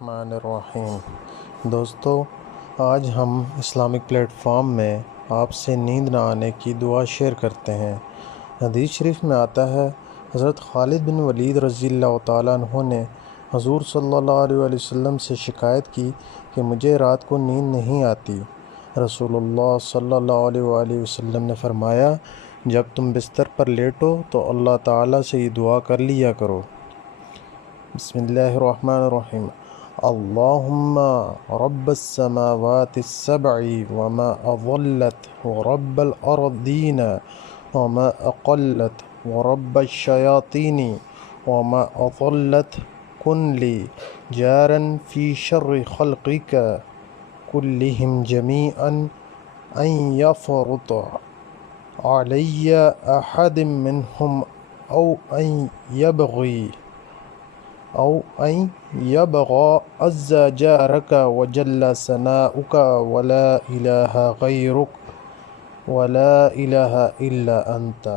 الرحمن الرحیم۔ دوستو، آج ہم اسلامک پلیٹ فارم میں آپ سے نیند نہ آنے کی دعا شیئر کرتے ہیں۔ حدیث شریف میں آتا ہے، حضرت خالد بن ولید رضی اللہ تعالیٰ عنہ نے حضور صلی اللہ علیہ وآلہ وسلم سے شکایت کی کہ مجھے رات کو نیند نہیں آتی۔ رسول اللہ صلی اللہ علیہ وآلہ وسلم نے فرمایا، جب تم بستر پر لیٹو تو اللہ تعالیٰ سے یہ دعا کر لیا کرو۔ بسم اللہ الرحمن الرحیم۔ اللہم رب السماوات السبع وما اضلت ورب الارضین وما اقلت ورب الشیاطین وما اضلت کن لی جارا فی شر خلقک کلہم جمیعا ان یفرط علی احد منہم او ان یبغی عز جارک وجل ثناؤک ولا الہ غیرک ولا الہ الا انت۔